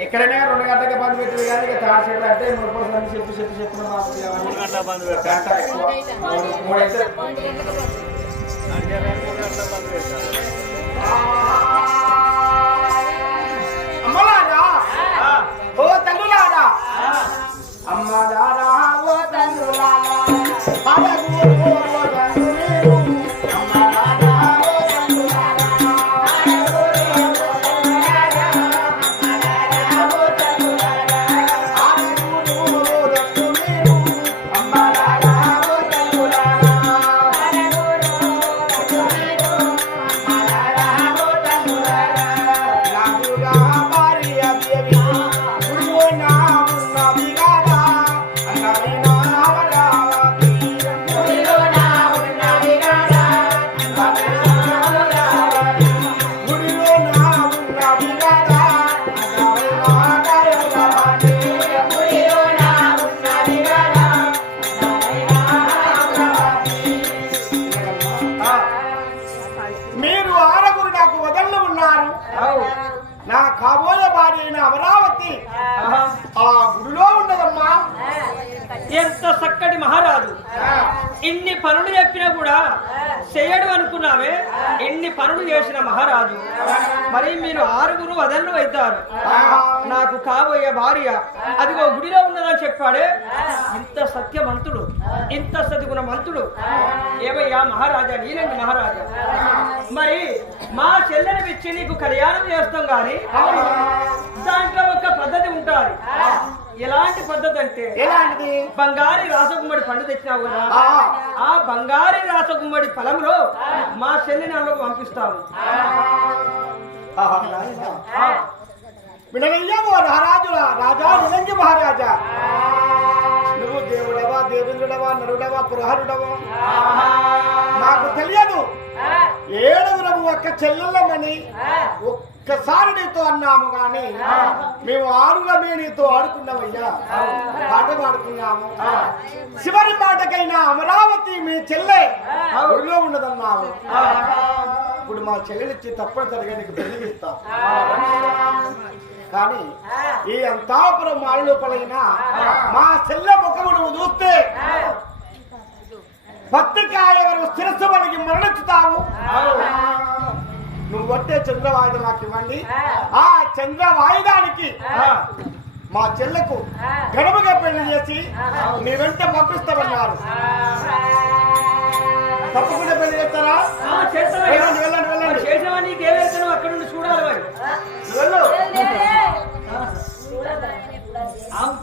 ఎక్కడైనా రెండు గంటలకి బంద్ పెట్టారు కానీ ఇక తాడు చెట్లు అంటే మూడు పర్సెంట్ చెప్పు చెప్పు చెప్పిన మూడు గంటల బంద్ గంట ఎక్కువ. మూడు- మూడైతే నా కాబోయే భార్య అయిన అమరావతి. ఆ గుడిలో ఉండదమ్మా ఎంత చక్కటి మహారాజు. ఇన్ని పనులు చెప్పినా కూడా చేయడు అనుకున్నావే? ఎన్ని పనులు చేసిన మహారాజు. మరి మీరు ఆరుగురు వదళ్ళు అవుతారు నాకు కాబోయే భార్య. అదిగో గుడిలో ఉన్నదని చెప్పాడే? ఇంత సత్యవంతుడు ఇంత సద్గుణ మంతుడు ఏవయ్యా మహారాజా నీలండి మహారాజా? మరి మా చెల్లెని పిచ్చి నీకు కళ్యాణం చేస్తాం గాని దాంట్లో ఒక పద్ధతి ఉంటాది ఎలాంటి పద్ధతి అంటే ఎలాంటిది? బంగారి రాసగుమ్మడి పండు తెచ్చినావు కదా? ఆ, ఆ బంగారి రాసగుమ్మడి ఫలంలో మా చెల్లిని అందులోకి పంపిస్తాము. ఆహా, నాయనా. రాజా నిరంజి మహారాజా. నువ్వు దేవుడవా దేవేంద్రుడవా నరుడవా పురహరుడవా నాకు తెలియదు. ఏడుగురము ఒక్క చెల్లెళ్ళమని ఒక్కసారి నీతో అన్నాము గాని మేము ఆరుగురమే నీతో ఆడుకున్నామయ్యా. పాట పాడుకున్నాము. చివరి పాటకైనా అమరావతి మీ చెల్లె ఊళ్ళో ఉన్నదన్నాము ఇప్పుడు మా చెల్లెలిచ్చి తప్పనిసరిగా నీకు పెళ్ళి కానీ ఈ అంతాపురం మారి లోపలైనా మా చెల్లె ముఖము నువ్వు చూస్తే వరకు శిరస్సు మనకి మరణించుతావు. నువ్వు కొట్టే చంద్రవాయుధం నాకు ఇవ్వండి ఆ. చంద్రవాయుధానికి మా చెల్లెకు గడపగా పెళ్ళి చేసి నీ వెంట పంపిస్తామన్నారు. తప్పకుండా పెళ్ళి చేస్తారా. వెళ్ళండి వెళ్ళండి వెళ్ళండి. అక్కడ నుండి చూడాలి వెళ్ళు.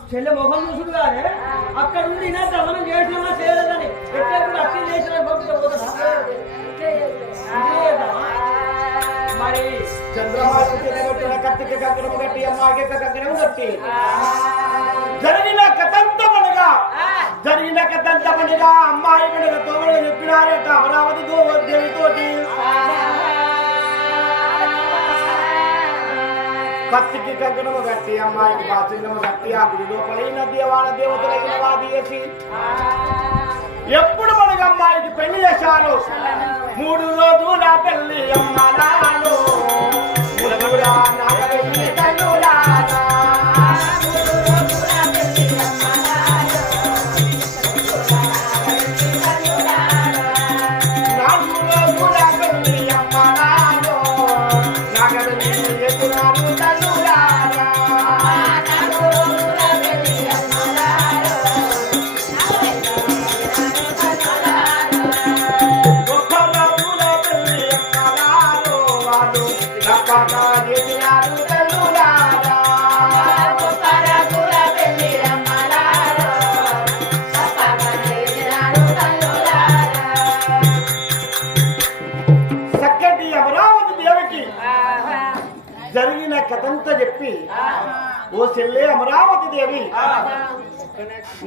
చెల్లె మొహం చూసుడు కానీ అక్కడ నుండి నా దమనం చేసినా చేయలేదని ఎట్లా కూడా అక్కడ చేసిన మరి చంద్రబాబు కత్తికి కంకణం కట్టి అమ్మాకి కంకణం కట్టి. జరిగిన కథంతమనగా జరిగిన కథంతమనగా అమ్మాయి మీద తోమలు చెప్పినారట అమరావతి దేవితోటి కత్తికి కంకణము కట్టి అమ్మాయికి బాచిన్నము కట్టి ఆ గుడి లోపలైన దేవాల దేవతలైన వాది ఎప్పుడు మనకు అమ్మాయికి పెళ్ళి చేశారు? మూడు రోజుల పెళ్ళి అమ్మలాలు కథంతా చెప్పి ఓ చెల్లె అమరావతి దేవి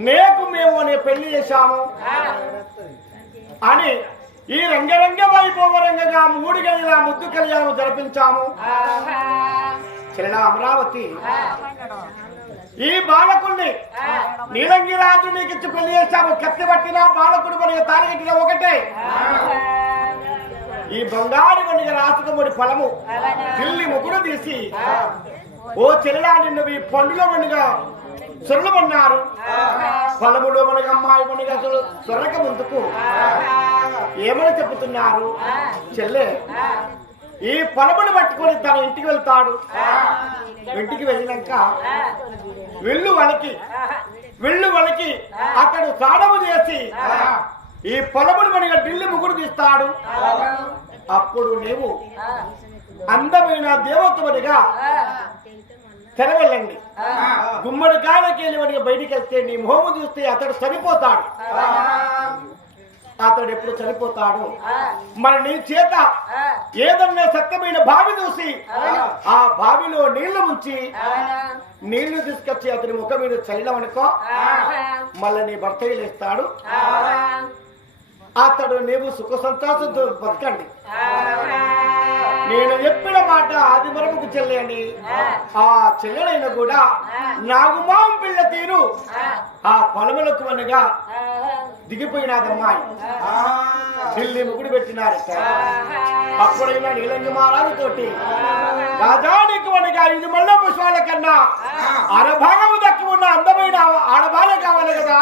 నేకు మేము అనే పెళ్ళి చేశాము. అని ఈ రంగరంగ వైభవరంగగా మూడు గదిల ముద్దు కళ్యాణం జరిపించాము. చెల్ల అమరావతి ఈ బాలకుల్ని నీలంగి రాజు నీకు ఇచ్చి పెళ్ళి చేశాము. కత్తి పట్టినా బాలకుడు మరియు తాళి ఒకటే. ఈ బంగారు వనిగ రాసుకముడి ఫలము పిల్లి ముగ్గురు తీసి ఓ చెల్లెలా నిన్ను ఈ పండుగ వనిగా సొరలమన్నారు ఫలములో మనకి అమ్మాయి మనకి అసలు సొరక ముందుకు. ఏమని చెబుతున్నారు చెల్లె ఈ ఫలమును పట్టుకొని తన ఇంటికి వెళ్తాడు. ఇంటికి వెళ్ళినాక వెళ్ళు వలకి వెళ్ళు వలకి అతడు సాడము చేసి ఈ పొలమును మనగా ఢిల్లీ ముగ్గురు తీస్తాడు. అప్పుడు నీవు అందమైన దేవతమనిగా తెరవెళ్ళండి. గుమ్మడి కాలకెళ్ళి మనకి బయటికి వెళ్తే నీ మొహము చూస్తే అతడు చనిపోతాడు. అతడు ఎప్పుడు చనిపోతాడు? మరి నీ చేత ఏదన్నా సత్యమైన బావి చూసి ఆ బావిలో నీళ్ళు ముంచి నీళ్ళు తీసుకొచ్చి అతని ముఖం మీద చల్లమనుకో మళ్ళీ నీ భర్త లేస్తాడు. అతడు నీవు సుఖ సంతోషంతో బతకండి. నేను చెప్పిన మాట ఆది వరముకు చెల్లండి. ఆ. చెల్లెలైన కూడా నాగుమాం పిల్ల తీరు. ఆ. పొలములకు అనగా దిగిపోయినాదమ్మాయి. ఢిల్లీ ముగుడు పెట్టినారట అప్పుడైనా నీలంగి మహారాజు తోటి రాజానికి మనకి ఐదు మల్ల పుష్పాల కన్నా అరభాగము దక్కి ఉన్న అందమైన ఆడబాల కావాలి కదా.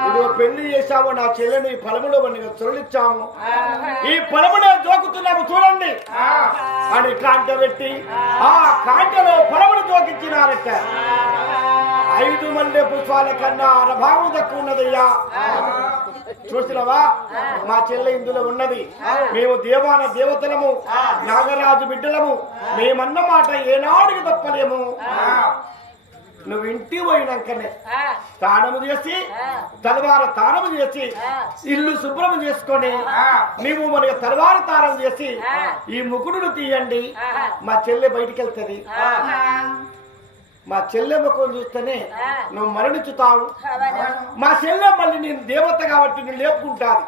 ఇదిగో పెళ్ళి చేశాము నా చెల్లెని పొలములో మనకి చొరలిచ్చాము. ఈ పొలములో జోకుతున్నాము చూడండి. అని కాంట పెట్టి ఆ. కాంటలో పొలమును జోకించినారట. ఐదు మల్లె పుష్పాల కన్నా ప్రభావం తక్కువ ఉన్నదయ్యా. చూసినవా? మా చెల్లె ఇందులో ఉన్నది. మేము దేవాన దేవతలము నాగరాజు బిడ్డలము మేమన్న మాట ఏనాడికి తప్పలేము. నువ్వు ఇంటి పోయినాకనే స్నానము చేసి తలవార తానము చేసి ఇల్లు శుభ్రం చేసుకొని నీవు మనకి తలవార తానం చేసి ఈ ముకుడును తీయండి. మా చెల్లె బయటికి వెళ్తుంది మా చెల్లె ముఖం చూస్తేనే నువ్వు మరణించుతావు. మా చెల్లె మళ్ళీ నేను దేవత కాబట్టి నేను లేపుకుంటాను.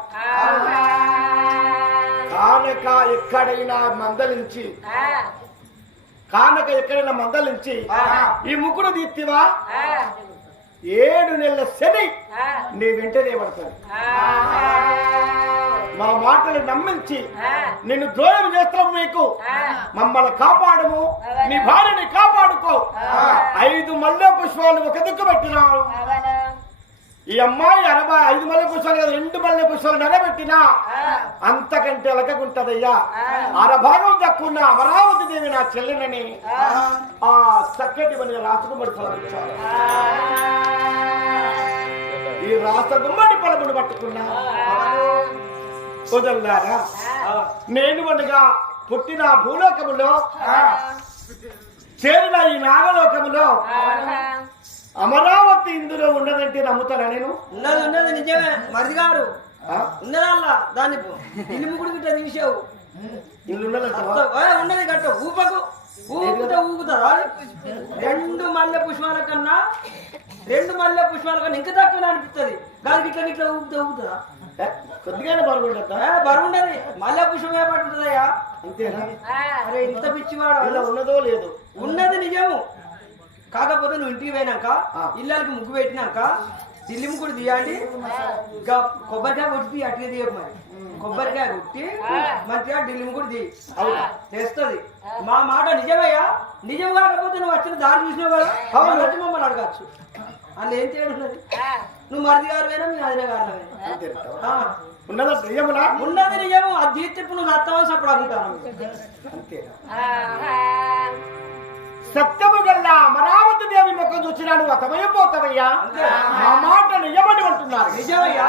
కానక ఎక్కడైనా మందలించి కానక ఎక్కడైనా మందలించి ఈ ముక్కుడు తీర్తివా? ఏడు నెలల శని నీ వెంటనే పడుతుంది మా మాటలు నమ్మించి నిన్ను ద్రోహం చేస్తాం మీకు. మమ్మల్ని కాపాడము. నీ భార్యని కాపాడుకో. ఐదు మల్లె పుష్పాలు ఒక దిక్కు పెట్టినారు. ఈ అమ్మాయి అరవై ఐదు మల్లె పుష్పాలు కదా రెండు మల్లె పుష్పాలు నడబెట్టినా అంతకంటే ఎలకగుంటదయ్యా అరభాగం దక్కున్న అమరావతి దేవి నా చెల్లెనని ఆ. చక్కటి మన రాసుకుమ్మడి ఫలించారు ఈ రాసగుమ్మడి పొలమును పట్టుకున్నా. వదల్లారా నేను అనగా పుట్టిన భూలోకములో చేరిన ఈ నాగలోకములో అమరావతి ఇందులో ఉండదంటే నమ్ముతారా నేను? ఉన్నది ఉన్నది నిజమే. మరిది గారు. ఆ? ఉన్నదల్లా దాన్ని ఇల్లు ముగ్గుడు గిట్ట తీసావు. ఇల్లు? ఉన్నది గట్ట ఊపకు. ఊపుతా ఊపుతారా రెండు మల్లె పుష్పాల కన్నా రెండు మల్లె పుష్పాల కన్నా ఇంకా తక్కువ అనిపిస్తుంది. దానికి ఇట్లా ఇట్లా ఊపుతా ఊపుతారా ఏ, కొద్దిగానే ఏ, బరువుండది మల్లె పుష్పం ఏ పట్టుతుందయ్యా అంతేనా? అరే ఇంత పిచ్చివాడు? ఇలా ఉన్నదో లేదు? ఉన్నది నిజము. కాకపోతే నువ్వు ఇంటికి పోయినాక. ఇళ్ళకి ముగ్గు పెట్టినాక దిల్లి ముగ్గురు తీయండి. ఇంకా కొబ్బరికాయ కొట్టి అట్లే తీయకు మరి. కొబ్బరికాయ కొట్టి మంచిగా ఢిల్లీ ముగ్గురు తీ అవునా. చేస్తుంది మా మాట నిజమయ్యా? నిజం కాకపోతే నువ్వు వచ్చిన దారి చూసినావు కదా. మళ్ళీ మమ్మల్ని అడగచ్చు. అందులో ఏం తేడా ఉన్నది నువ్వు మరిది గారు వేరే మీ అదిన గారు? ఆ. ఉన్నదా నిజమునా ఉన్నది నిజము తీర్చి ఇప్పుడు నువ్వు అడుగుతాను అంతేనా సత్యము గల్ల అమరావతి దేవి ముఖం చూసినా నువ్వు అతమైపోతావయ్యా మా మాట నిజమని అంటున్నారు. నిజమయ్యా.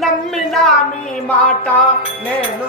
నమ్మినా నీ మాట నేను